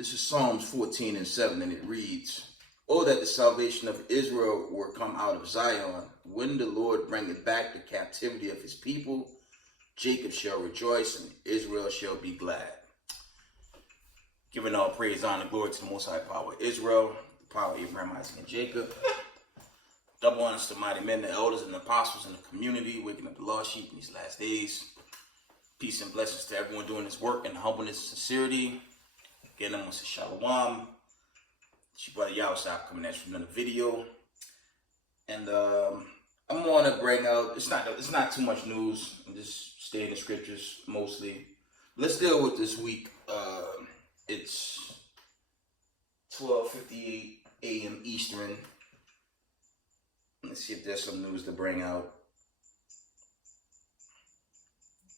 This is Psalms 14:7, and it reads, "Oh, that the salvation of Israel were come out of Zion. When the Lord bringeth back the captivity of his people, Jacob shall rejoice, and Israel shall be glad." Giving all praise, honor, glory to the Most High Power of Israel, the power of Abraham, Isaac, and Jacob. Double honors to mighty men, the elders, and the apostles in the community, waking up the lost sheep in these last days. Peace and blessings to everyone doing this work in humbleness and sincerity. Again, I'm Mr. Shalom. It's your brother Yahweh coming at you from another video. And I'm going to bring out, it's not too much news. I'm just staying in the scriptures mostly. Let's deal with this week. It's 12:58 a.m. Eastern. Let's see if there's some news to bring out.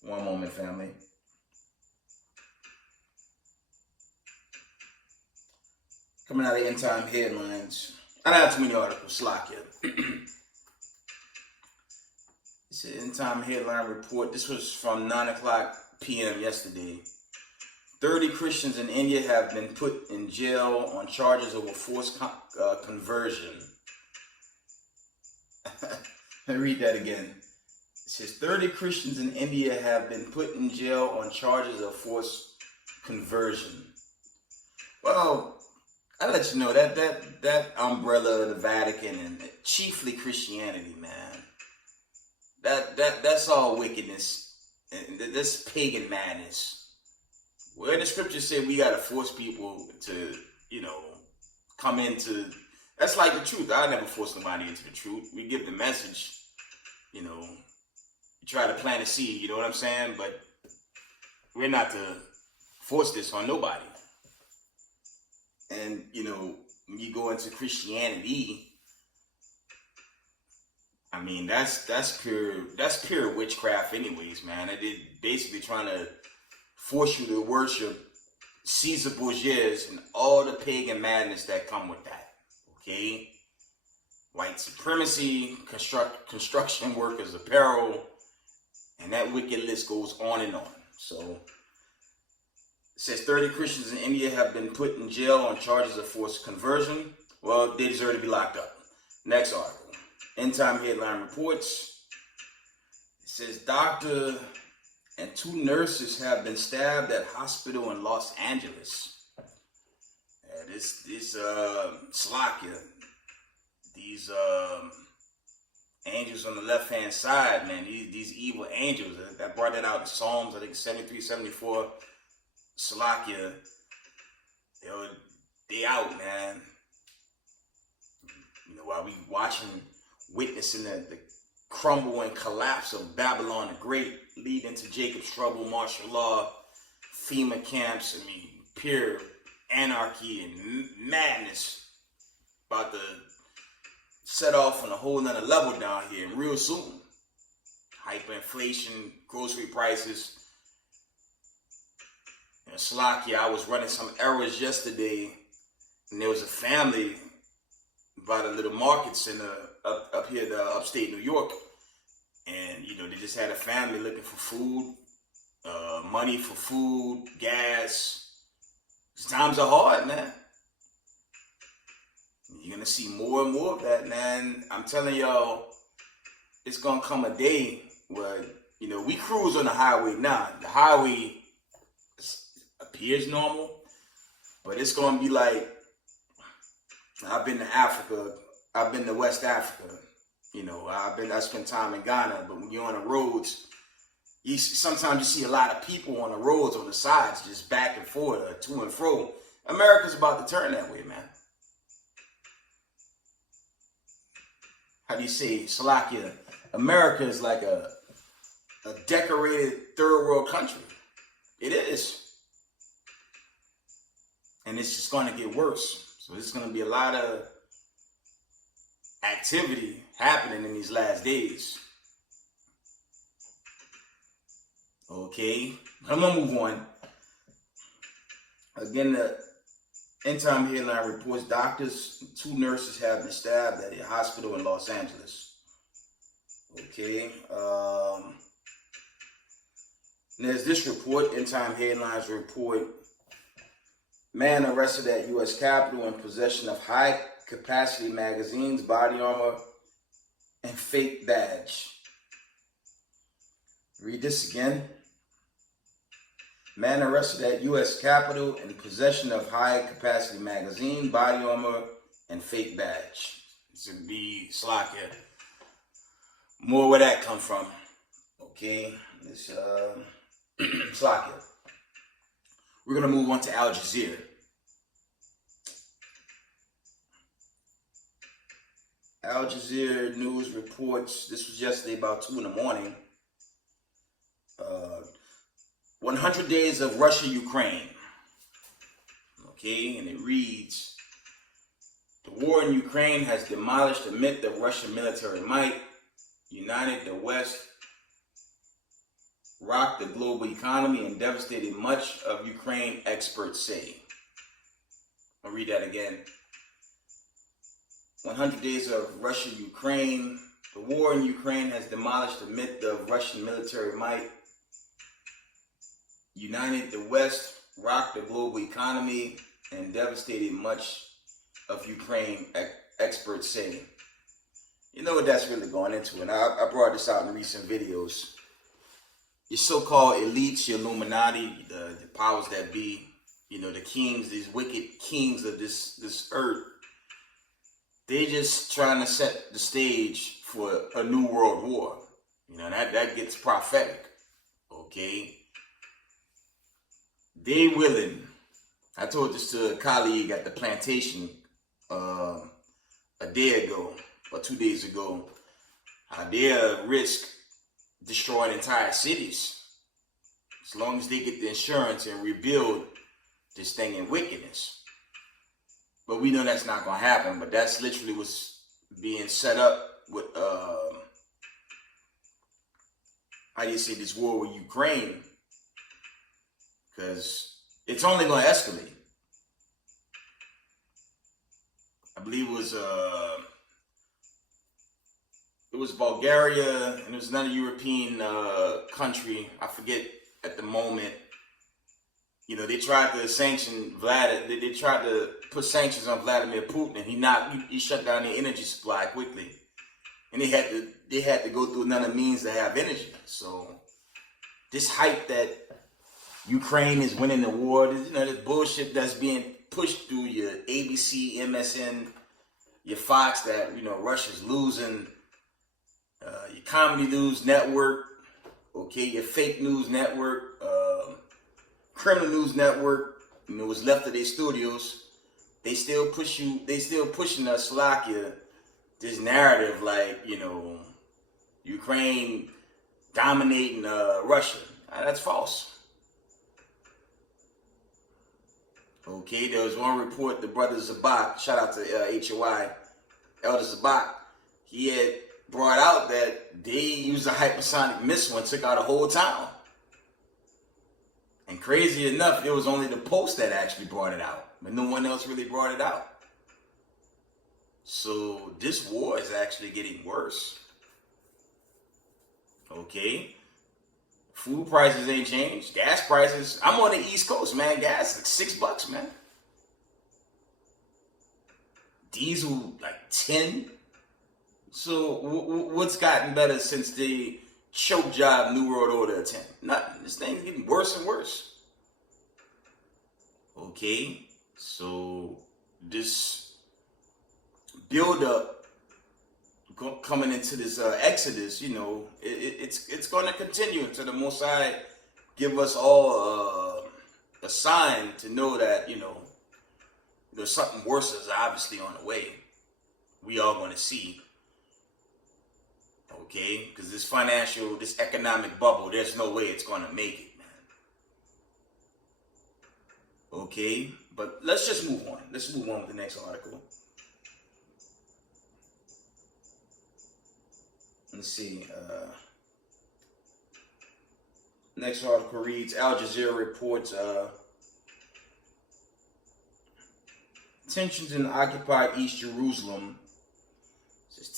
One moment, family. Coming out of end time headlines. I don't have too many articles, slack yet. It's an end time headline report. This was from 9 o'clock p.m. yesterday. 30 Christians in India have been put in jail on charges of a forced conversion. Let me read that again. It says 30 Christians in India have been put in jail on charges of forced conversion. Well, I let you know that umbrella of the Vatican and chiefly Christianity, man. That's all wickedness and this pagan madness. Where the scriptures say we gotta force people to, come into. That's like the truth. I never force nobody into the truth. We give the message, you try to plant a seed, you know what I'm saying? But we're not to force this on nobody. And, when you go into Christianity, I mean, that's pure witchcraft anyways, man. They're basically trying to force you to worship Caesar Borgias and all the pagan madness that come with that. Okay? White supremacy, construction workers apparel, and that wicked list goes on and on. So, it says 30 Christians in India have been put in jail on charges of forced conversion. Well, they deserve to be locked up. Next article. End time headline reports. It says doctor and 2 nurses have been stabbed at hospital in Los Angeles. This Slakia, these angels on the left-hand side, man, these evil angels, that brought that out in Psalms, I think 73, 74, Slakia, they out, man. While we witnessing the crumble and collapse of Babylon the Great, leading to Jacob's trouble, martial law, FEMA camps, pure anarchy and madness about to set off on a whole nother level down here real soon. Hyperinflation, grocery prices. Slakia, I was running some errors yesterday, and there was a family by the little market center up here in upstate New York, and they just had a family looking for food, money for food, gas. Times are hard, man. You're gonna see more and more of that, man. I'm telling y'all, it's gonna come a day where we cruise on the highway now. The highway appears normal, but it's gonna be like, I've been to Africa, I've been to West Africa, I spent time in Ghana, but when you're on the roads, sometimes you see a lot of people on the roads, on the sides, just back and forth, or to and fro. America's about to turn that way, man. How do you say, Salakia? America is like a decorated third world country. It is. And it's just going to get worse. So there's going to be a lot of activity happening in these last days. Okay, I'm going to move on. Again, the end time headline reports doctors, 2 nurses have been stabbed at a hospital in Los Angeles. Okay, there's this report, end time headlines report Man arrested at U.S. Capitol in possession of high-capacity magazines, body armor, and fake badge. Read this again. Man arrested at U.S. Capitol in possession of high-capacity magazine, body armor, and fake badge. This would be Slovakia. More where that come from. Okay, this Slovakia. We're going to move on to Al Jazeera. Al Jazeera News reports, this was yesterday about 2 in the morning, 100 days of Russia-Ukraine. Okay, and it reads, the war in Ukraine has demolished the myth of Russian military might, united the West, rocked the global economy, and devastated much of Ukraine, experts say. I'll read that again. 100 days of Russia-Ukraine. The war in Ukraine has demolished the myth of Russian military might, united the West, rocked the global economy, and devastated much of Ukraine, experts say. You know what that's really going into, and I brought this out in recent videos. Your so-called elites, your Illuminati, the powers that be, you know, the kings, these wicked kings of this earth, they just trying to set the stage for a new world war. You know, that gets prophetic, okay? They willing. I told this to a colleague at the plantation a day ago, or 2 days ago, how they'll risk destroying entire cities as long as they get the insurance and rebuild this thing in wickedness. But we know that's not going to happen. But that's literally what's being set up with, how do you say, this war with Ukraine. Because it's only going to escalate. I believe it was Bulgaria, and it was another European country. I forget at the moment. You know, they tried to sanction They tried to put sanctions on Vladimir Putin, and he shut down the energy supply quickly, and they had to go through another means to have energy. So this hype that Ukraine is winning the war, you know, this bullshit that's being pushed through your ABC, MSN, your Fox, that, you know, Russia's losing, your comedy news network, okay, your fake news network, criminal news network, you know, what's left of their studios, they still pushing us, Slovakia, this narrative like, you know, Ukraine dominating Russia. That's false. Okay, there was one report, the brother Zabak, shout out to HOI, Elder Zabak, he had brought out that they used a hypersonic missile and took out a whole town. And crazy enough, it was only the Post that actually brought it out, but no one else really brought it out. So this war is actually getting worse. Okay? Food prices ain't changed. Gas prices, I'm on the East Coast, man. Gas like $6, man. Diesel like 10. So what's gotten better since the choke job New World Order attempt? Nothing. This thing's getting worse and worse. Okay, so this build up coming into this Exodus, you know, it's going to continue until the Most High give us all a sign to know that, you know, there's something worse is obviously on the way. We are going to see. Okay, because this economic bubble, there's no way it's going to make it, man. Okay, but let's just move on. Let's move on with the next article. Let's see. Next article reads, Al Jazeera reports tensions in occupied East Jerusalem.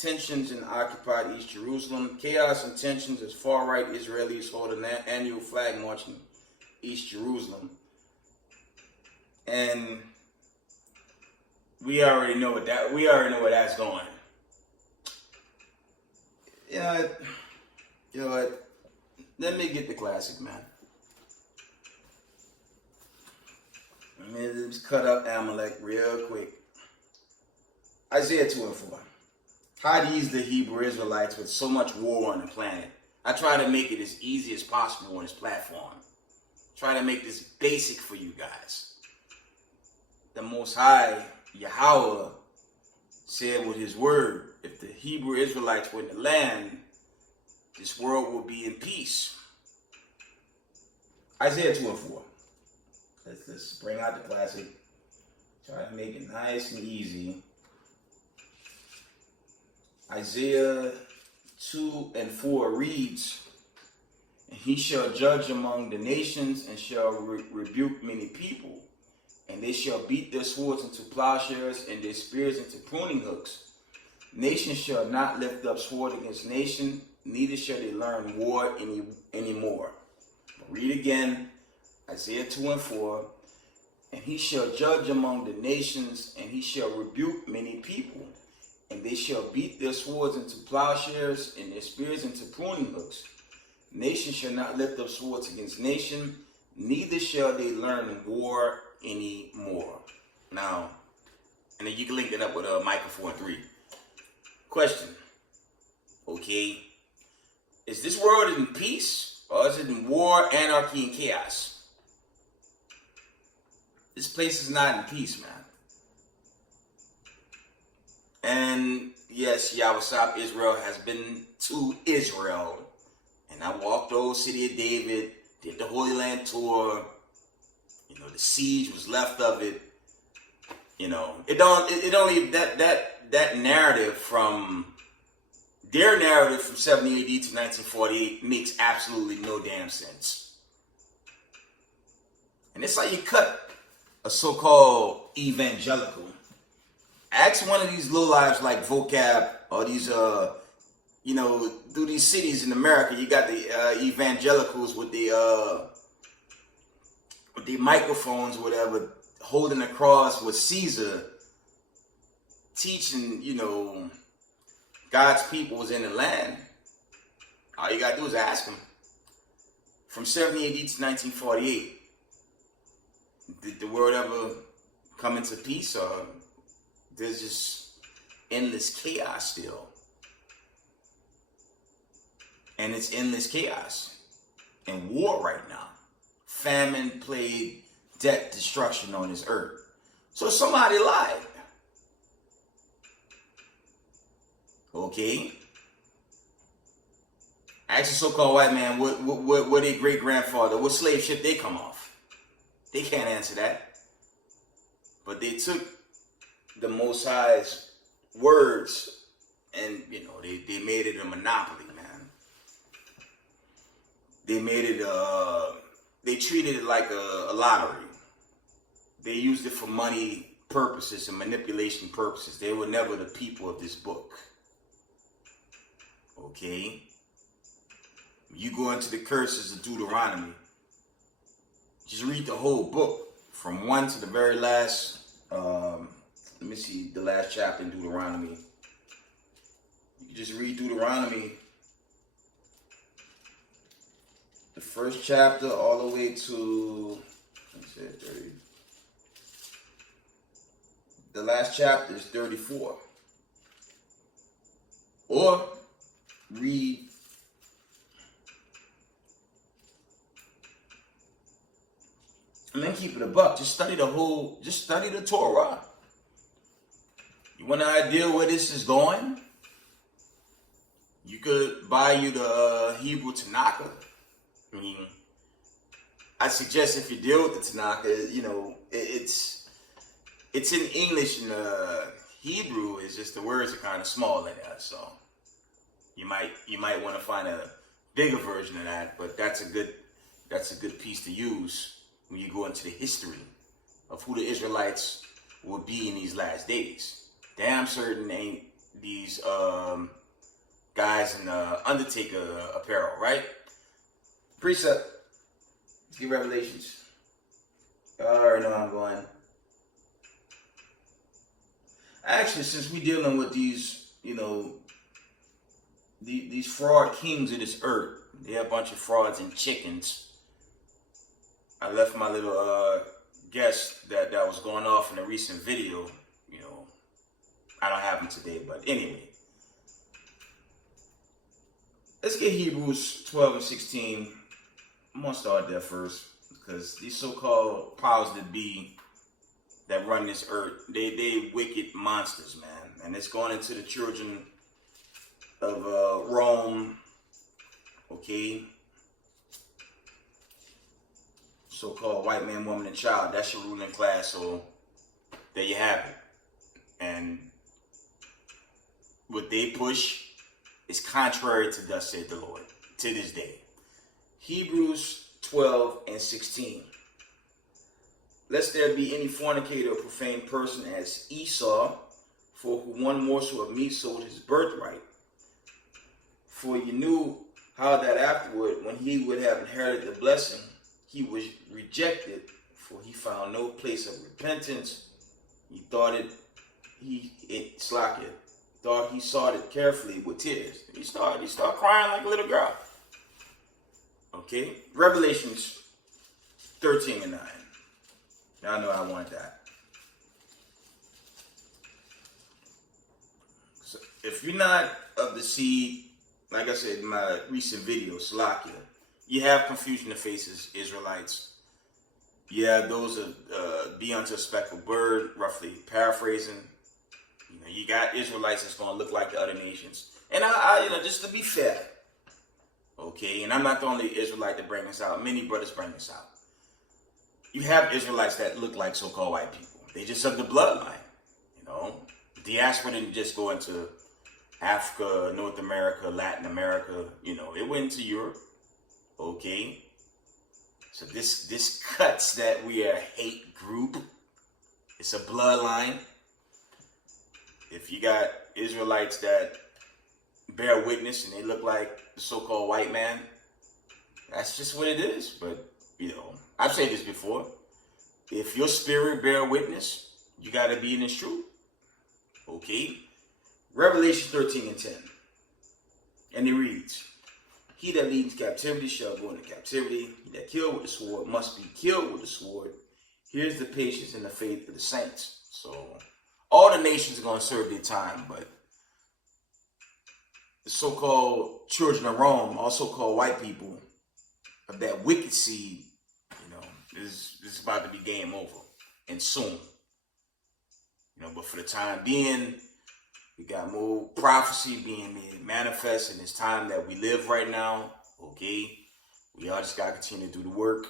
Tensions in occupied East Jerusalem. Chaos and tensions as far-right Israelis hold an annual flag march in East Jerusalem. And we already know where that's going. You know what? Let me get the classic, man. Let me just cut up Amalek real quick. Isaiah 2 and 4. How these the Hebrew Israelites with so much war on the planet. I try to make it as easy as possible on this platform. Try to make this basic for you guys. The Most High, Yahweh, said with his word, if the Hebrew Israelites were in the land, this world will be in peace. Isaiah 2 and 4. Let's bring out the classic. Try to make it nice and easy. Isaiah 2 and 4 reads, and he shall judge among the nations and shall rebuke many people. And they shall beat their swords into plowshares and their spears into pruning hooks. Nation shall not lift up sword against nation, neither shall they learn war anymore. Read again, Isaiah 2 and 4. And he shall judge among the nations, and he shall rebuke many people. And they shall beat their swords into plowshares and their spears into pruning hooks. Nation shall not lift up swords against nation, neither shall they learn war anymore. Now, and then you can link it up with Micah 4 and 3. Question. Okay. Is this world in peace, or is it in war, anarchy, and chaos? This place is not in peace, man. And yes, Yahweh Israel has been to Israel. And I walked the old city of David, did the Holy Land tour. You know, the siege was left of it. You know, it only that narrative from their narrative from 70 AD to 1948 makes absolutely no damn sense. And it's like you cut a so-called evangelical. Ask one of these lowlifes like Vocab or these, through these cities in America, you got the evangelicals with the microphones, whatever, holding a cross with Caesar, teaching, God's people was in the land. All you got to do is ask them. From 70 AD to 1948, did the world ever come into peace, or there's just endless chaos still? And it's endless chaos and war right now. Famine, plague, death, destruction on this earth. So somebody lied. Okay? Ask a so-called white man, what their great-grandfather, what slave ship they come off? They can't answer that. But they took the Most High's words and, they made it a monopoly, man. They made it, they treated it like a lottery. They used it for money purposes and manipulation purposes. They were never the people of this book. Okay? You go into the curses of Deuteronomy. Just read the whole book from 1 to the very last, let me see, the last chapter in Deuteronomy. You can just read Deuteronomy, the first chapter all the way to, let's say 30. The last chapter is 34. Or read and then keep it a buck. Just study the Torah. You want an idea where this is going? You could buy you the Hebrew Tanakh. I mean, I suggest if you deal with the Tanakh, it's in English and Hebrew. It's just the words are kind of small in that, so you might want to find a bigger version of that. But that's a good piece to use when you go into the history of who the Israelites will be in these last days. Damn certain ain't these guys in Undertaker apparel, right? Precept. Let's get Revelations. You already know I'm going. Actually, since we're dealing with these, these fraud kings of this earth, they're a bunch of frauds and chickens. I left my little guest that was going off in a recent video. I don't have him today, but anyway. Let's get Hebrews 12 and 16. I'm going to start there first, because these so-called powers that be that run this earth, they wicked monsters, man. And it's going into the children of Rome, okay? So-called white man, woman, and child. That's your ruling class, so there you have it. And what they push is contrary to thus said the Lord to this day. Hebrews 12 and 16. Lest there be any fornicator or profane person as Esau, for who one morsel of meat sold his birthright. For you knew how that afterward, when he would have inherited the blessing, he was rejected, for he found no place of repentance. He thought thought he sought it carefully with tears. He started crying like a little girl. Okay? Revelations 13 and 9. Y'all know I want that. So if you're not of the seed, like I said in my recent video, Salakia, you have confusion of faces, Israelites. Yeah, those are be unto a speckled bird, roughly paraphrasing. You got Israelites that's going to look like the other nations. And I just to be fair, okay, and I'm not the only Israelite that bring this out. Many brothers bring this out. You have Israelites that look like so-called white people. They just of the bloodline, Diaspora didn't just go into Africa, North America, Latin America. It went into Europe, okay. So this cuts that we are a hate group. It's a bloodline. If you got Israelites that bear witness and they look like the so-called white man, that's just what it is. But, I've said this before. If your spirit bear witness, you got to be in this truth. Okay? Revelation 13 and 10. And it reads, he that leads captivity shall go into captivity. He that killed with the sword must be killed with the sword. Here's the patience and the faith of the saints. So all the nations are going to serve their time, but the so-called children of Rome, also called white people, of that wicked seed, this is about to be game over, and soon. But for the time being, we got more prophecy being made manifest in this time that we live right now. Okay, we all just got to continue to do the work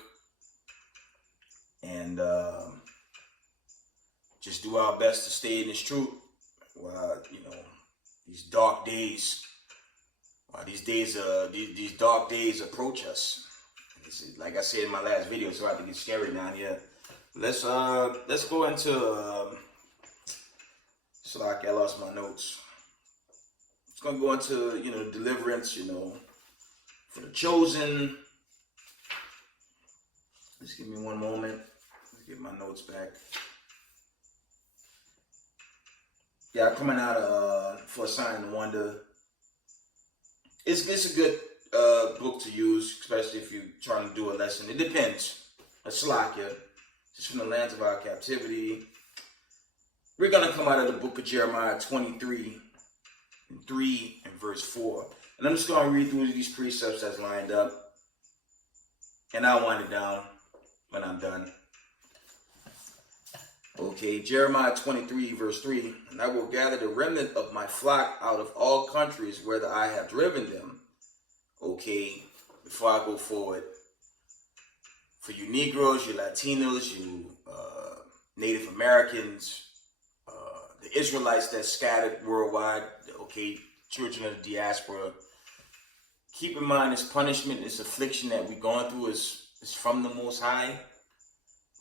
and just do our best to stay in this truth while these dark days, these dark days approach us. Like I said in my last video, it's about to get scary down here. Let's go into I lost my notes. It's gonna go into deliverance, for the chosen. Just give me one moment. Let's get my notes back. Yeah, coming out for a sign and wonder. It's a good book to use, especially if you're trying to do a lesson. It depends. A Slakia, just from the lands of our captivity. We're going to come out of the book of Jeremiah 23 and 3 and verse 4. And I'm just going to read through these precepts that's lined up. And I'll wind it down when I'm done. Okay, Jeremiah 23 verse 3. And I will gather the remnant of my flock out of all countries whether I have driven them. Okay, before I go forward, for you Negroes, you Latinos, you Native Americans, the Israelites that scattered worldwide, okay, children of the diaspora, keep in mind this punishment, this affliction that we're going through is from the Most High.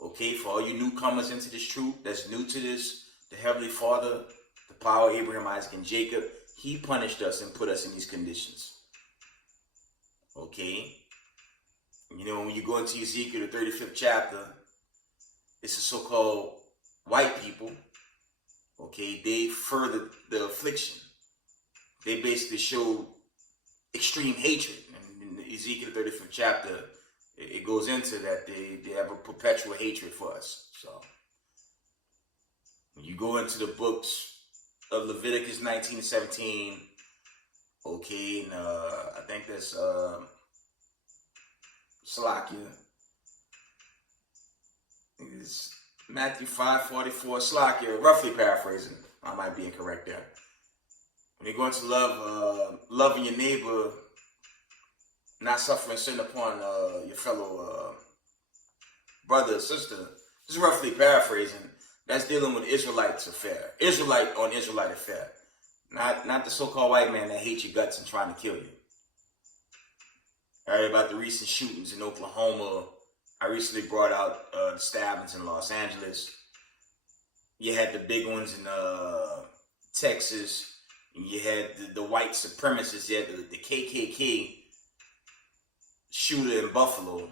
Okay, for all you newcomers into this truth, that's new to this, the Heavenly Father, the power of Abraham, Isaac, and Jacob, he punished us and put us in these conditions. Okay? When you go into Ezekiel, the 35th chapter, it's the so-called white people, Okay, they furthered the affliction. They basically showed extreme hatred. And in Ezekiel 35th chapter, it goes into that they have a perpetual hatred for us. So when you go into the books of Leviticus 19 and 17, okay, and I think that's Salakia. It's Matthew 5:44, Salakia, roughly paraphrasing. I might be incorrect there. When you're going to loving your neighbor, not suffering sin upon your fellow brother or sister, this is roughly paraphrasing. That's dealing with Israelites affair. Israelite on Israelite affair. Not the so-called white man that hates your guts and trying to kill you. I heard about the recent shootings in Oklahoma. I recently brought out the stabbings in Los Angeles. You had the big ones in Texas. And you had the white supremacists. You had the KKK shooter in Buffalo.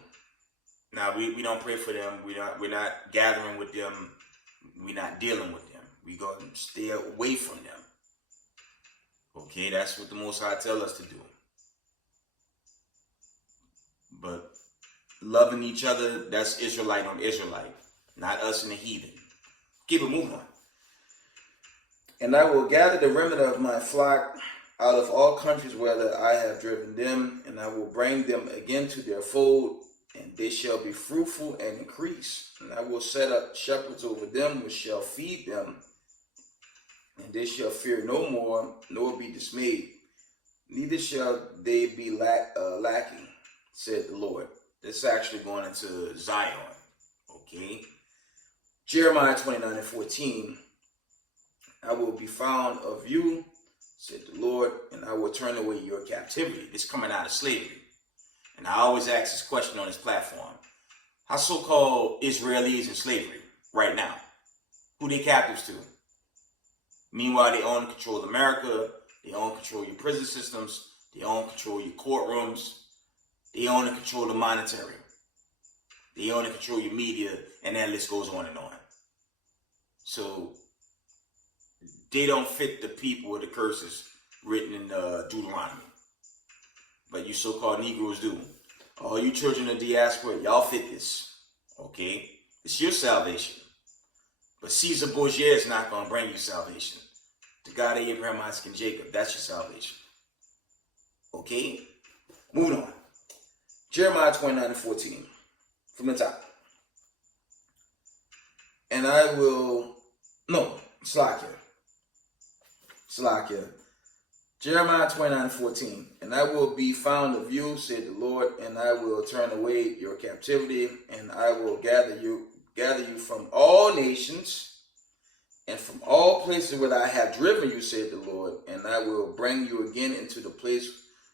Now we don't pray for them. We're not gathering with them. We're not dealing with them. We're going to stay away from them. Okay, that's what the Most High tell us to do. But loving each other, that's Israelite on Israelite, not us and the heathen. Keep it moving on. And I will gather the remnant of my flock out of all countries whether I have driven them, and I will bring them again to their fold, and they shall be fruitful and increase. And I will set up shepherds over them, which shall feed them, and they shall fear no more, nor be dismayed. Neither shall they be lacking, said the Lord. This is actually going into Zion. Okay. Jeremiah 29 and 14. I will be found of you, said the Lord, and I will turn away your captivity. This coming out of slavery. And I always ask this question on this platform. How so-called Israelis in slavery right now? Who they captives to? Meanwhile, they own and control America. They own and control your prison systems. They own and control your courtrooms. They own and control the monetary. They own and control your media, and that list goes on and on. So they don't fit the people or the curses written in Deuteronomy. But you so-called Negroes do. All you children of diaspora, y'all fit this. Okay? It's your salvation. But Caesar Borgia is not going to bring you salvation. The God of Abraham, Isaac, and Jacob, that's your salvation. Okay? Moving on. Jeremiah 29 and 14. From the top. And I will... No, Slakia. Jeremiah 29 and 14. And I will be found of you, said the Lord, and I will turn away your captivity, and I will gather you from all nations, and from all places where I have driven you, said the Lord, and I will bring you again into the place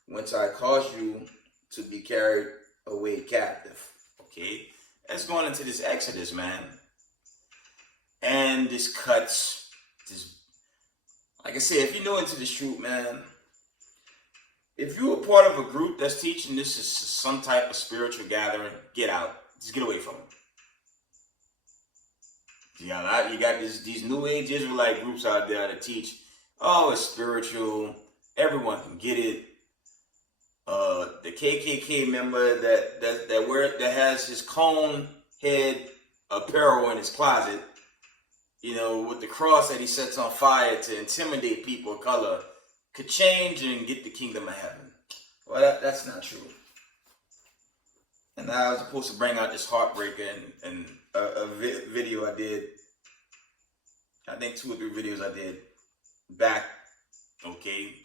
whence I caused you to be carried away captive. Okay, let's go into this Exodus, man. And this cuts, like I said, if you're new into this truth, man, if you're a part of a group that's teaching this is some type of spiritual gathering, get out. Just get away from it. You got these new age Israelite groups out there that teach, oh, it's spiritual. Everyone can get it. The KKK member that has his cone head apparel in his closet, with the cross that he sets on fire to intimidate people of color, could change and get the kingdom of heaven. Well, that's not true. And I was supposed to bring out this heartbreaker and a video I did. I think 2 or 3 videos I did back,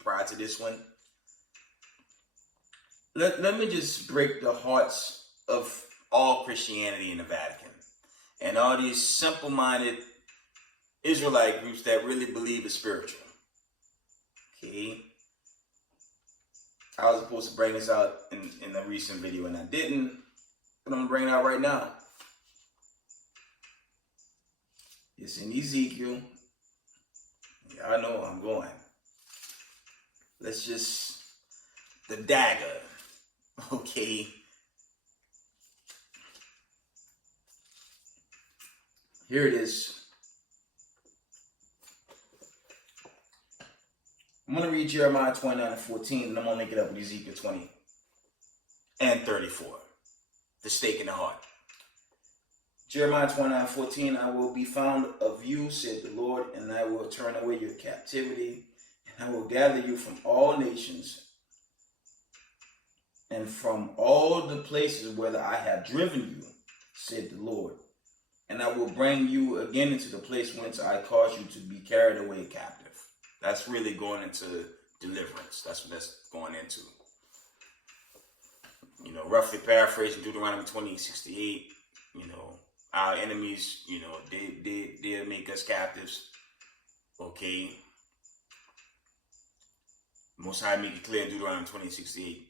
prior to this one. Let me just break the hearts of all Christianity in the Vatican and all these simple-minded Israelite groups that really believe it's spiritual. Okay. I was supposed to bring this out in a recent video and I didn't, but I'm going to bring it out right now. It's in Ezekiel. Y'all know where I'm going. Let's just, the dagger. Okay. Here it is. I'm going to read Jeremiah 29 and 14, and I'm going to link it up with Ezekiel 20 and 34. The stake in the heart. Jeremiah 29:14, I will be found of you, said the Lord, and I will turn away your captivity, and I will gather you from all nations and from all the places where I have driven you, said the Lord, and I will bring you again into the place whence I caused you to be carried away captive. That's really going into deliverance. That's what that's going into. You know, roughly paraphrasing Deuteronomy 20:68, you know, our enemies, you know, they'll make us captives. Okay. Most High make it clear in Deuteronomy 20:68.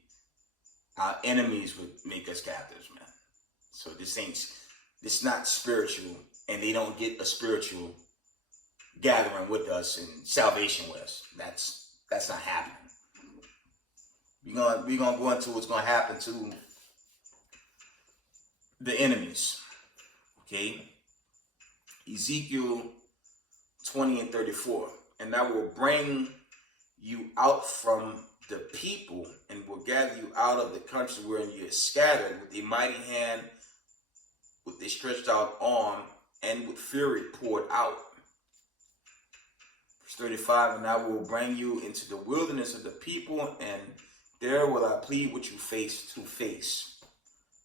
Our enemies would make us captives, man. So this not spiritual, and they don't get a spiritual gathering with us and salvation with us. That's not happening. We're gonna go into what's gonna happen to the enemies. Okay. Ezekiel 20 and 34. And I will bring you out from the people and will gather you out of the country wherein you are scattered with a mighty hand, with a stretched out arm, and with fury poured out. Verse 35, and I will bring you into the wilderness of the people, and there will I plead with you face to face.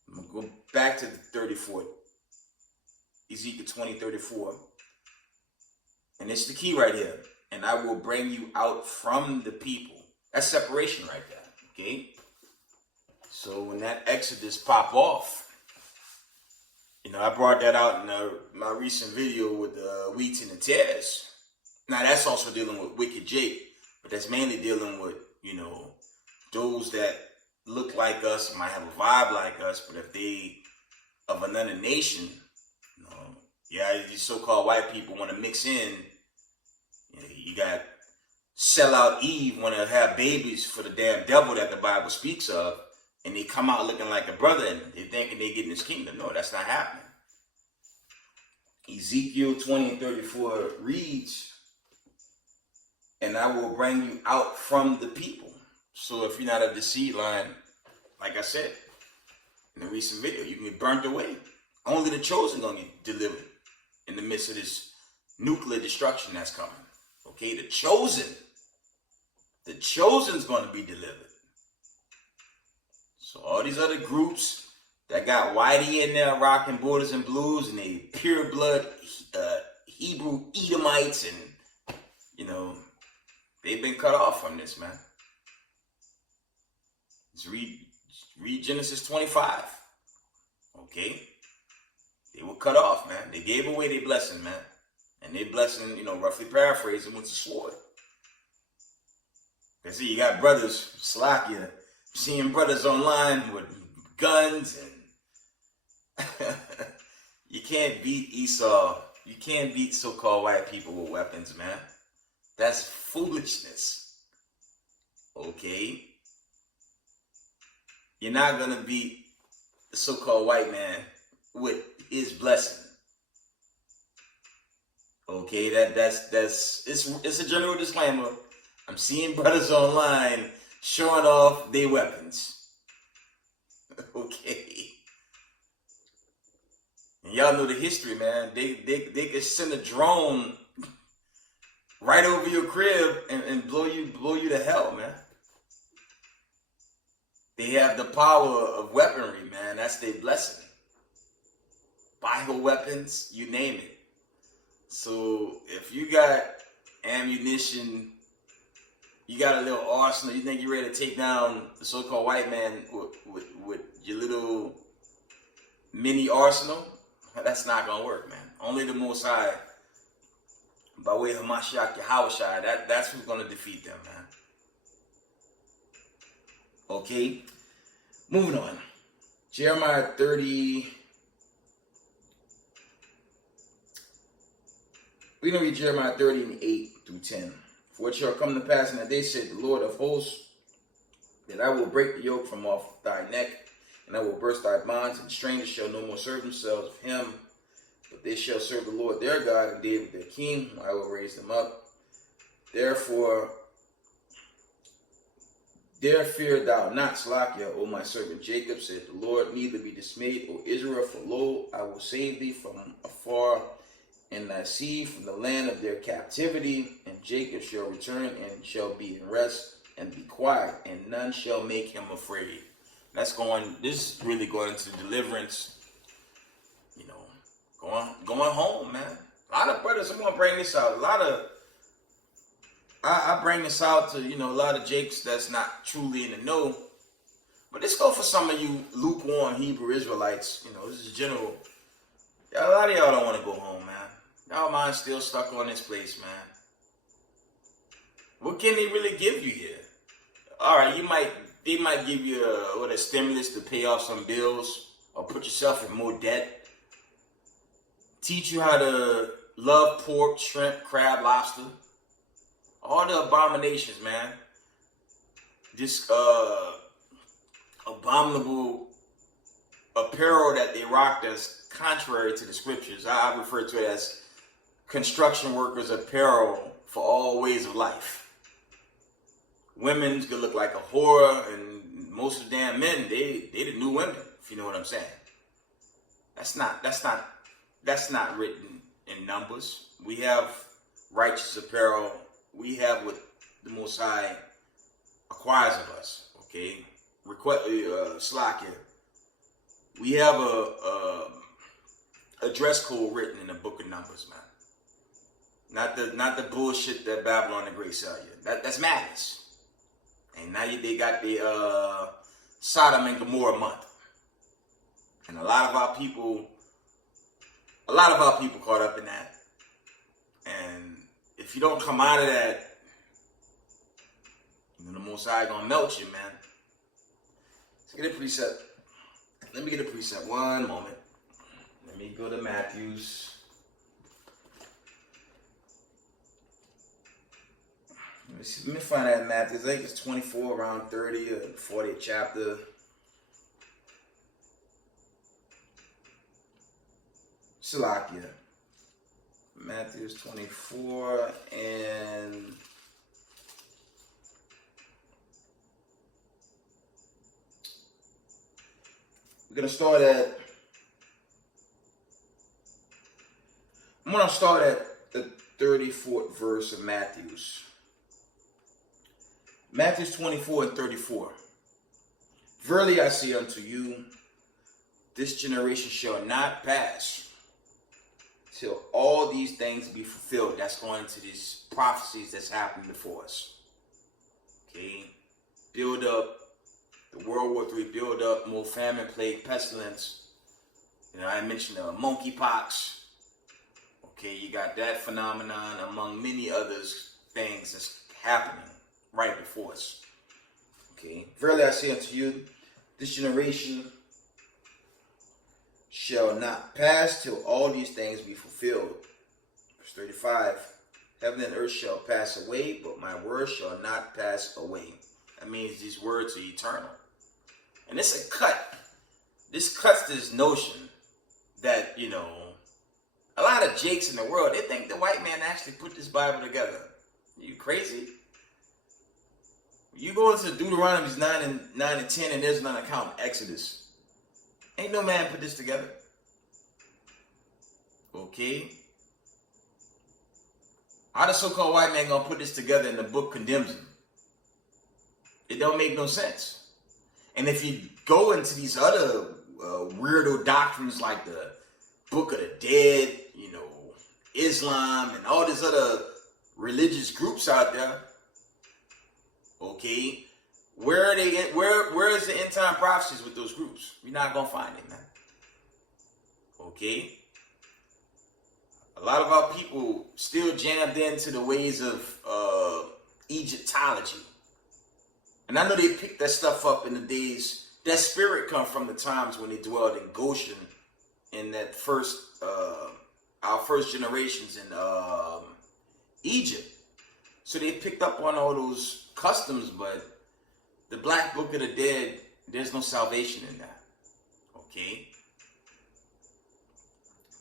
I'm going to go back to the 34. Ezekiel 20:34. And it's the key right here. And I will bring you out from the people. That's separation right there. Okay? So when that Exodus pop off, you know, I brought that out in my recent video with the wheats and the tares. Now that's also dealing with Wicked Jake, but that's mainly dealing with, you know, those that look like us, might have a vibe like us, but if they of another nation, you know, yeah, these so-called white people want to mix in. You know, you got sellout Eve want to have babies for the damn devil that the Bible speaks of, and they come out looking like a brother, and they're thinking they're getting his kingdom. No, that's not happening. Ezekiel 20 and 34 reads, and I will bring you out from the people. So if you're not of the seed line, like I said in the recent video, you can get burnt away. Only the chosen gonna get delivered in the midst of this nuclear destruction that's coming. Okay, the chosen's gonna be delivered. So all these other groups that got Whitey in there rocking Borders and Blues, and they pure blood Hebrew Edomites, and you know, they've been cut off from this, man. Let's read Genesis 25. Okay? They were cut off, man. They gave away their blessing, man. And their blessing, you know, roughly paraphrasing, was the sword. Because see, you got brothers, Slakia, seeing brothers online with guns, and you can't beat Esau. You can't beat so-called white people with weapons, man. That's foolishness. Okay? You're not going to beat the so-called white man with his blessing. Okay, it's a general disclaimer. I'm seeing brothers online showing off their weapons. Okay. And y'all know the history, man. They could send a drone right over your crib and blow you to hell, man. They have the power of weaponry, man. That's their blessing. Bioweapons, you name it. So if you got ammunition, you got a little arsenal, you think you're ready to take down the so-called white man with your little mini arsenal, that's not going to work, man. Only the Most High, by way of Mashiach Yahushua, that's who's going to defeat them, man. Okay, moving on. Jeremiah 30. We're going to read Jeremiah 30 and 8 through 10. For it shall come to pass in that day, said the Lord of hosts, that I will break the yoke from off thy neck, and I will burst thy bonds, and strangers shall no more serve themselves of him, but they shall serve the Lord their God, and David their king. I will raise them up. Therefore There fear thou not, Slakia, O my servant Jacob, said the Lord, neither be dismayed, O Israel, for lo, I will save thee from afar, and thy seed from the land of their captivity, and Jacob shall return and shall be in rest and be quiet, and none shall make him afraid. This is really going into deliverance, going home, man. A lot of brothers, I'm going to bring this out. I bring this out to, a lot of Jakes that's not truly in the know. But this go for some of you lukewarm Hebrew Israelites. This is general. A lot of y'all don't want to go home, man. Y'all mind still stuck on this place, man. What can they really give you here? All right, they might give you a stimulus to pay off some bills or put yourself in more debt. Teach you how to love pork, shrimp, crab, lobster. All the abominations, man. This abominable apparel that they rock that's contrary to the scriptures. I refer to it as construction workers' apparel for all ways of life. Women's could look like a whore, and most of the damn men, they the new women, if you know what I'm saying. That's not written in Numbers. We have righteous apparel. We have what the Most High requires of us. Okay, Slakia. We have a dress code written in the Book of Numbers, man. Not the bullshit that Babylon the Great sell you. That's madness. And now they got the Sodom and Gomorrah month, and a lot of our people caught up in that. And if you don't come out of that, the Most High gonna melt you, man. Let's get a precept. Let me get a precept. One moment. Let me go to Matthew's. Let me find that in Matthew. I think it's 24, around 30 or 40th chapter. Salakia. Matthew's 24 and we're going to start at, I'm going to start at the 34th verse of Matthew's. Matthew's 24 and 34. Verily I say unto you, this generation shall not pass till all these things be fulfilled. That's going into these prophecies that's happening before us. Okay? Build up the World War III, build up more famine, plague, pestilence. I mentioned monkeypox. Okay, you got that phenomenon among many others things that's happening right before us. Okay. Verily I say unto you, this generation shall not pass till all these things be fulfilled. Verse 35. Heaven and earth shall pass away, but my word shall not pass away. That means these words are eternal. And it's a cut. This cuts this notion that, a lot of jakes in the world, they think the white man actually put this Bible together. Are you crazy? You go into Deuteronomy 9 and 10, and there's an account of Exodus. Ain't no man put this together. Okay? How the so-called white man gonna put this together and the book condemns him? It don't make no sense. And if you go into these other weirdo doctrines like the Book of the Dead, Islam, and all these other religious groups out there, okay, where are they? Where is the end time prophecies with those groups? You're not gonna find it, man. Okay, a lot of our people still jammed into the ways of Egyptology, and I know they picked that stuff up in the days. That spirit come from the times when they dwelled in Goshen, in that our first generations in Egypt. So they picked up on all those customs, but the Black Book of the Dead, there's no salvation in that. Okay?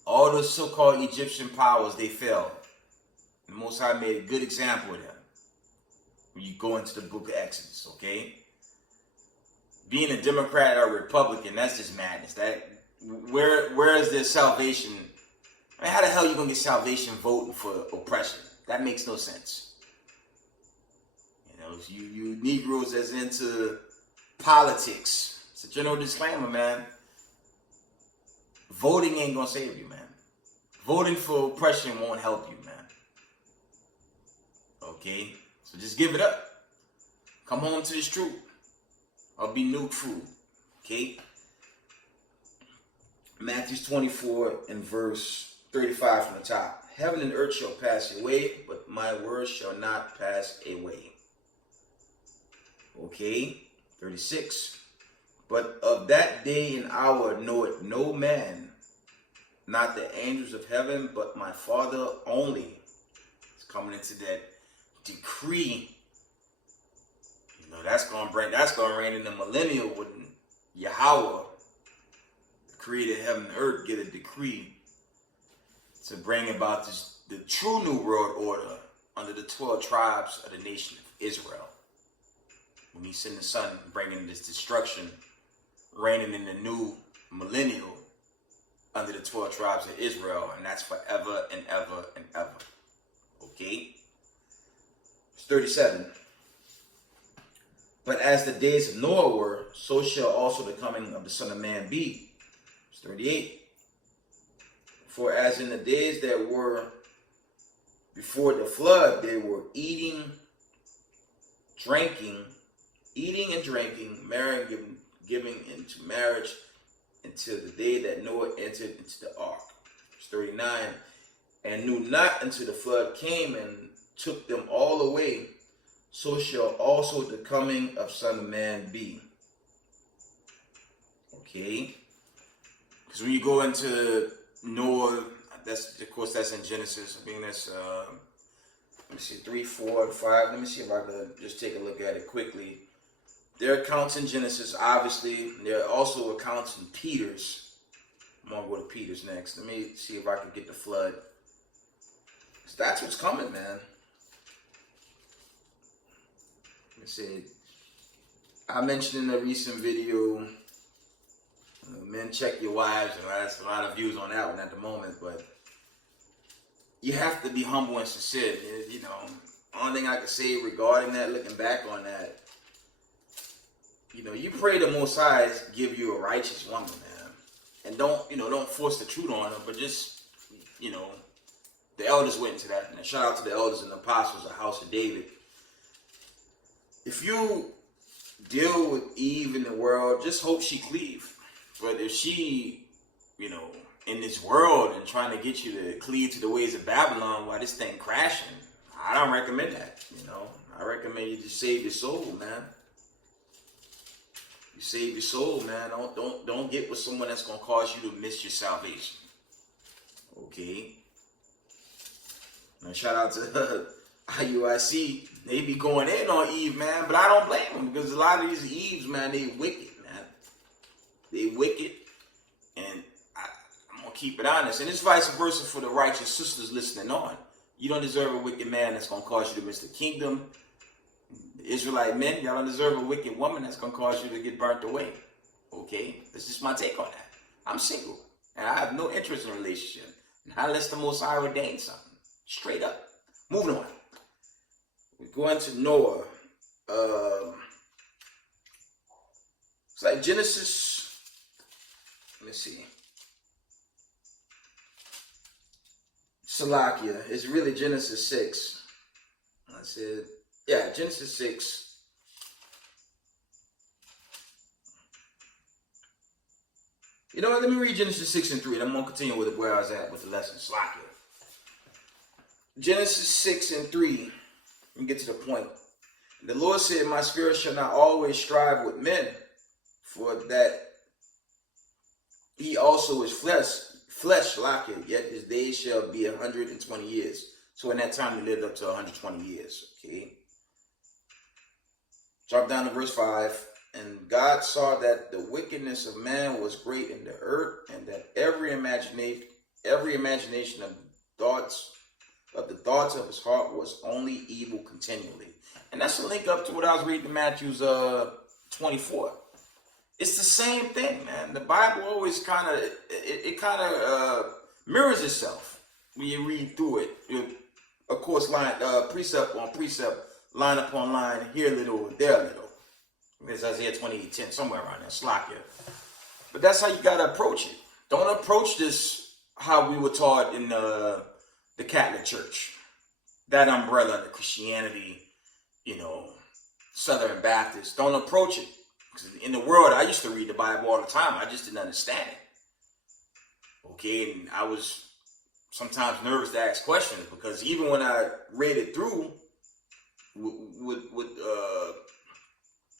All those so-called Egyptian powers, they fell. The Most High made a good example of them when you go into the book of Exodus, okay? being a Democrat or a Republican, that's just madness. Where is the salvation? I mean, how the hell are you gonna get salvation voting for oppression? That makes no sense. You know, you Negroes that's into politics. It's a general disclaimer, man. Voting ain't gonna save you, man. Voting for oppression won't help you, man. Okay? So just give it up. Come home to this truth. Or be new true. Okay? Matthew 24 and verse 35 from the top. Heaven and earth shall pass away, but my words shall not pass away. Okay? 36. But of that day and hour knoweth no man, not the angels of heaven, but my Father only. It's coming into that decree. You know, that's gonna reign in the millennial when Yahweh, the creator of heaven and earth, get a decree to bring about the true new world order under the 12 tribes of the nation of Israel. When he sent the Son, bringing this destruction, reigning in the new millennial under the 12 tribes of Israel, and that's forever and ever and ever. Okay? It's 37. But as the days of Noah were, so shall also the coming of the Son of Man be. It's 38. For as in the days that were before the flood, they were eating and drinking, marrying, giving into marriage, until the day that Noah entered into the ark. Verse 39. And knew not until the flood came and took them all away, so shall also the coming of Son of Man be. Okay? Because when you go into Noah, that's in Genesis. I mean, that's, let me see, 3, 4, and 5. Let me see if I can just take a look at it quickly. There are accounts in Genesis, obviously. There are also accounts in Peter's. I'm going to go to Peter's next. Let me see if I can get the flood. That's what's coming, man. Let me see. I mentioned in a recent video, men check your wives, and that's a lot of views on that one at the moment, but you have to be humble and sincere. You know, only thing I can say regarding that, looking back on that, you know, you pray the Most High give you a righteous woman, man. And don't force the truth on her, but just, you know, the elders went into that. And shout out to the elders and the apostles of the house of David. If you deal with Eve in the world, just hope she cleave. But if she, you know, in this world and trying to get you to cleave to the ways of Babylon while this thing crashing, I don't recommend that, you know. I recommend you just save your soul, man. You save your soul, man. Don't get with someone that's gonna cause you to miss your salvation. Okay. Now shout out to IUIC. They be going in on Eve, man, but I don't blame them because a lot of these Eves, man, they wicked, man. They wicked, and I'm gonna keep it honest. And it's vice versa for the righteous sisters listening on. You don't deserve a wicked man that's gonna cause you to miss the kingdom. Israelite men, y'all don't deserve a wicked woman that's going to cause you to get burnt away. Okay? That's just my take on that. I'm single, and I have no interest in a relationship. Not unless the Most High ordained something. Straight up. Moving on. We're going to Noah. It's like Genesis. Let me see. Salakia. It's really Genesis 6. I said... Yeah, Genesis 6. You know what? Let me read Genesis 6 and 3. And I'm going to continue with where I was at with the lesson. Slack it. Genesis 6 and 3. Let me get to the point. The Lord said, my spirit shall not always strive with men, for that he also is flesh like it, yet his days shall be 120 years. So in that time he lived up to 120 years. Okay. Drop down to verse 5. And God saw that the wickedness of man was great in the earth, and that every imagination of the thoughts of his heart was only evil continually. And that's a link up to what I was reading in Matthew 24. It's the same thing, man. The Bible always kind of it kind of mirrors itself when you read through it. Of course, precept on precept, line upon line, here a little, there a little. It's Isaiah 28:10, somewhere around there, Slakia. But that's how you gotta approach it. Don't approach this how we were taught in the Catholic Church. That umbrella, the Christianity, Southern Baptist. Don't approach it. Because in the world, I used to read the Bible all the time. I just didn't understand it. Okay, and I was sometimes nervous to ask questions because even when I read it through with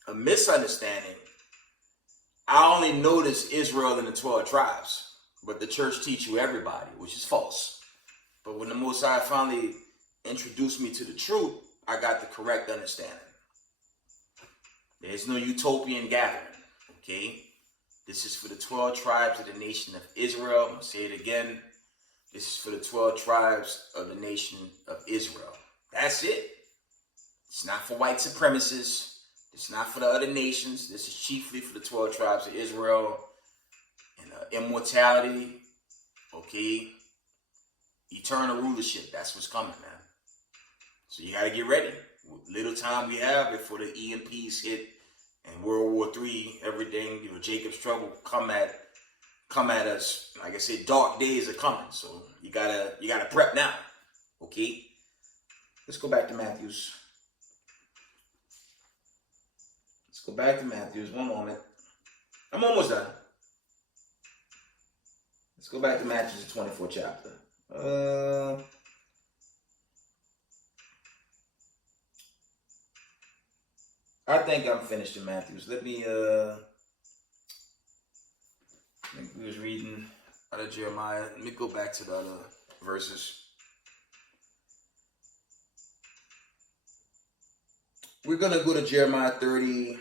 a misunderstanding, I only noticed Israel and the 12 tribes. But the church teach you everybody, which is false. But when the Most High finally introduced me to the truth, I got the correct understanding. There's no utopian gathering, okay? This is for the 12 tribes of the nation of Israel. I'm going to say it again. This is for the 12 tribes of the nation of Israel. That's it. It's not for white supremacists. It's not for the other nations. This is chiefly for the 12 tribes of Israel. And immortality, okay? Eternal rulership. That's what's coming, man. So you got to get ready. Little time we have before the EMPs hit and World War III, everything, Jacob's trouble come at us. Like I said, dark days are coming. So you gotta prep now. Okay? Let's go back to Matthew's. One moment. I'm almost done. Let's go back to Matthew's 24th chapter. I think I'm finished in Matthew's. Let me, I think we was reading out of Jeremiah. Let me go back to the other verses. We're going to go to Jeremiah 30.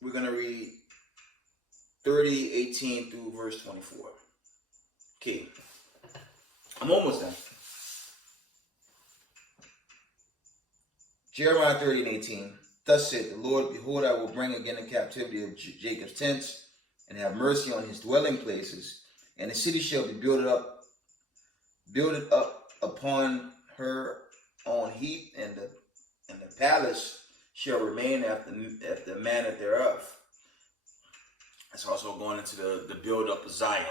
We're going to read 30:18 through verse 24. Okay. I'm almost done. Jeremiah 30:18. Thus saith the Lord, behold, I will bring again the captivity of Jacob's tents, and have mercy on his dwelling places, and the city shall be builded up upon her own heap, and the palace shall remain after the manner thereof. That's also going into the build up of Zion.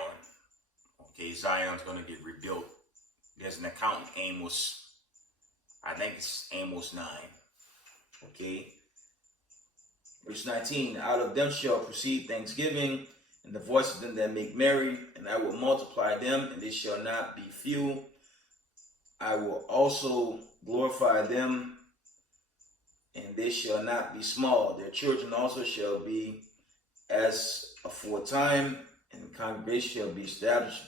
Okay, Zion's going to get rebuilt. There's an account in Amos. I think it's Amos 9. Okay. Verse 19. Out of them shall proceed thanksgiving, and the voice of them that make merry, and I will multiply them, and they shall not be few. I will also glorify them, and they shall not be small. Their children also shall be as aforetime, and the congregation shall be established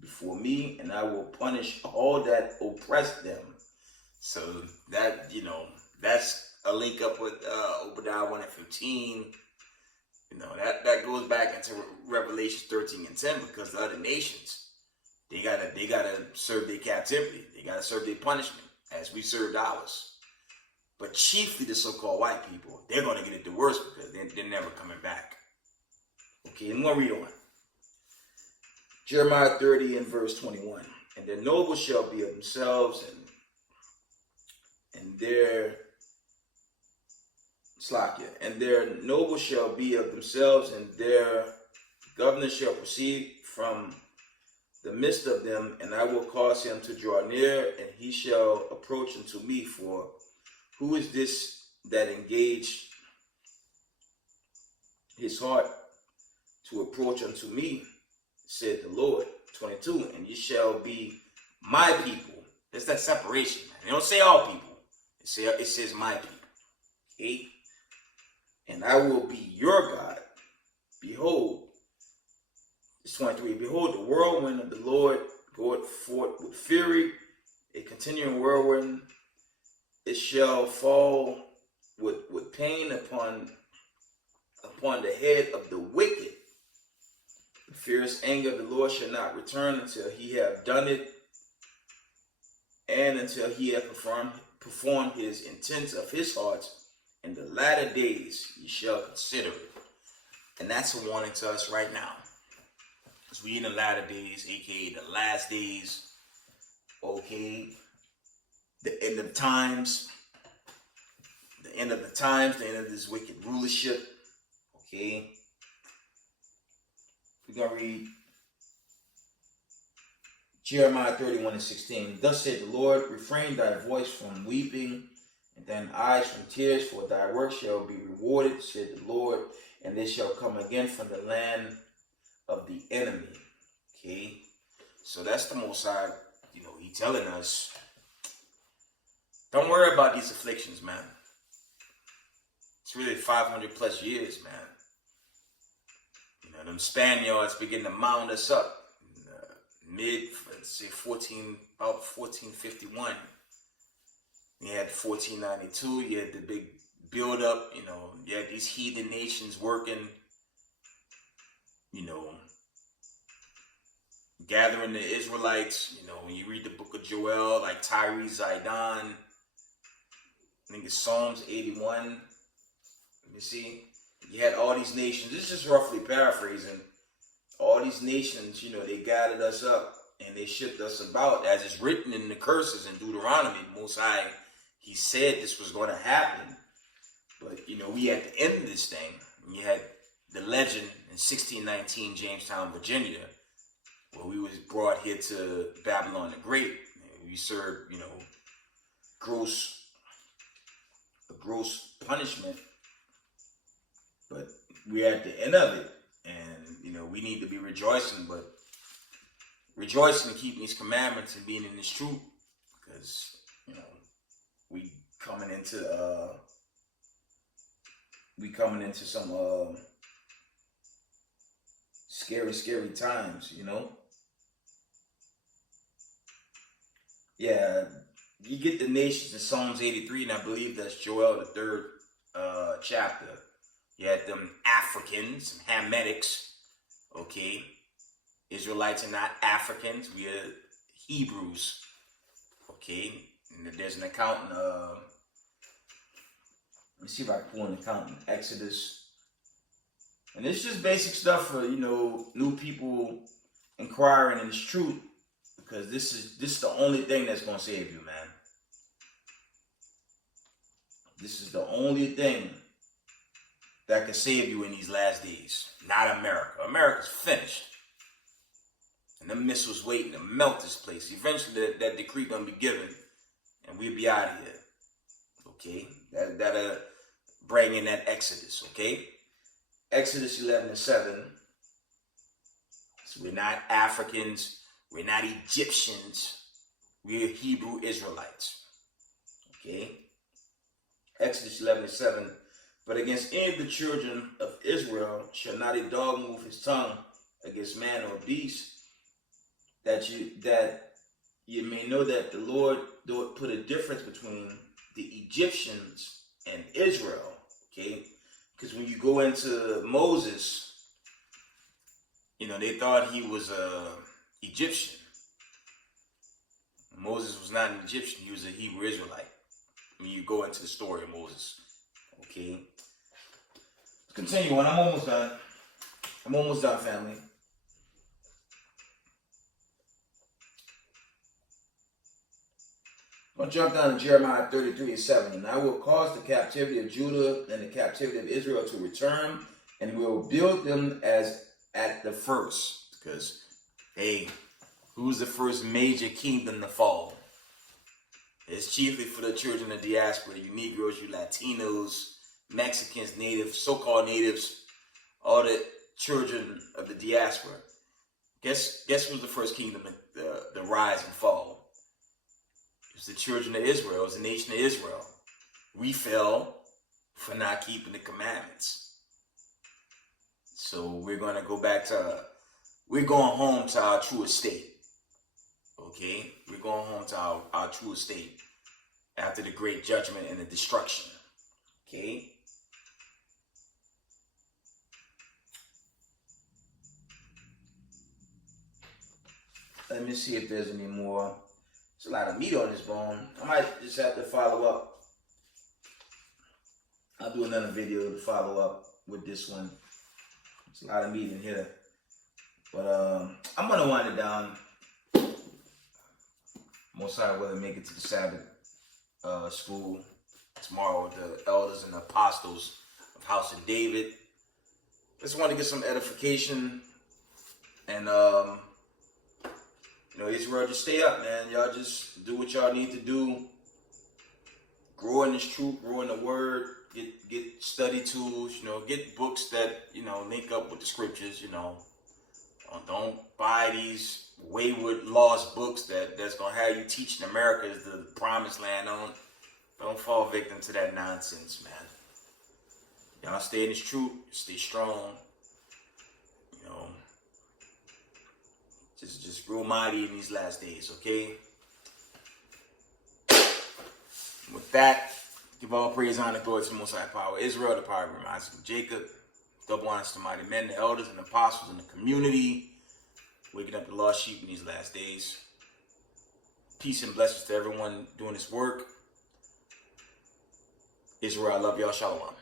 before me, and I will punish all that oppress them. So that, that's a link up with Obadiah 1:15. That goes back into Revelation 13:10, because the other nations, they gotta serve their captivity. They gotta serve their punishment as we served ours. But chiefly the so-called white people, they're gonna get it the worst because they're never coming back. Okay, I'm gonna read on. Jeremiah 30 and verse 21. And their nobles shall be of themselves, and their nobles shall be of themselves, and their governors shall proceed from the midst of them, and I will cause him to draw near, and he shall approach unto me. For who is this that engaged his heart to approach unto me, said the Lord. 22. And ye shall be my people. That's that separation, man. They don't say all people. It says my people. 8. And I will be your God. Behold, it's 23. Behold, the whirlwind of the Lord goeth forth with fury, a continuing whirlwind. It shall fall with pain upon the head of the wicked. The fierce anger of the Lord shall not return until he have done it, and until he have performed his intents of his heart. In the latter days ye shall consider it. And that's a warning to us right now. Because we in the latter days, aka the last days, okay? The end of times, the end of the times, the end of this wicked rulership, okay? We're going to read Jeremiah 31:16. Thus said the Lord, refrain thy voice from weeping, and thine eyes from tears, for thy work shall be rewarded, said the Lord, and they shall come again from the land of the enemy. Okay? So that's the Most High, he telling us, don't worry about these afflictions, man. It's really 500 plus years, man. Them Spaniards begin to mound us up in about 1451. You had 1492, you had the big build up, you had these heathen nations working, gathering the Israelites, when you read the book of Joel, like Tyre, Zidon, I think it's Psalms 81. Let me see. You had all these nations, this is roughly paraphrasing, all these nations, they gathered us up and they shipped us about, as is written in the curses in Deuteronomy. Most High, he said this was going to happen. But, we at the end of this thing, you had the legend in 1619, Jamestown, Virginia, where we was brought here to Babylon the Great. We served, a gross punishment. But we're at the end of it. And, we need to be rejoicing, but rejoicing and keeping these commandments and being in this truth. Because, we coming into some scary times, Yeah, you get the nations in Psalms 83, and I believe that's Joel, the 3rd chapter. You had them Africans, Hametics, okay? Israelites are not Africans, we are Hebrews, okay? And there's an account in, let me see if I can pull an account in Exodus. And it's just basic stuff for, new people inquiring in this truth, because this is the only thing that's going to save you, man. This is the only thing that can save you in these last days. Not America. America's finished. And the missiles waiting to melt this place. Eventually that decree gonna be given and we'll be out of here. Okay? That'll bring in that Exodus, okay? Exodus 11:7. So we're not Africans, we're not Egyptians, we're Hebrew Israelites. Okay? Exodus 11:7. But against any of the children of Israel shall not a dog move his tongue against man or beast, that you may know that the Lord put a difference between the Egyptians and Israel. Okay? Because when you go into Moses, they thought he was Egyptian. Moses was not an Egyptian, he was a Hebrew Israelite. When you go into the story of Moses. Okay. Let's continue on. I'm almost done, family. I'm going to jump down to Jeremiah 33:7. And I will cause the captivity of Judah and the captivity of Israel to return, and will build them as at the first. Because, hey, who's the first major kingdom to fall? It's chiefly for the children of the diaspora, you Negroes, you Latinos, Mexicans, natives, so-called natives, all the children of the diaspora. Guess who's the first kingdom to rise and fall? It was the children of Israel. It was the nation of Israel. We fell for not keeping the commandments. So we're going to go back to, we're going home to our true estate. Okay? We're going home to our true estate after the great judgment and the destruction. Okay? Let me see if there's any more. There's a lot of meat on this bone. I might just have to follow up. I'll do another video to follow up with this one. It's a lot of meat in here. But I'm going to wind it down. Most I will make it to the Sabbath school tomorrow with the elders and the apostles of House of David. Just want to get some edification. And, Israel, just stay up, man. Y'all just do what y'all need to do. Grow in this truth, grow in the word. Get study tools, get books that, link up with the scriptures, Don't buy these wayward, lost books that's going to have you teaching America is the promised land. Don't fall victim to that nonsense, man. Y'all stay in this truth, stay strong, Just real mighty in these last days, okay? With that, give all praise, honor, glory to the Most High Power Israel, the power of Isaac and Jacob. Double honors to mighty men, the elders and apostles in the community, waking up the lost sheep in these last days. Peace and blessings to everyone doing this work. Israel, I love y'all. Shalom.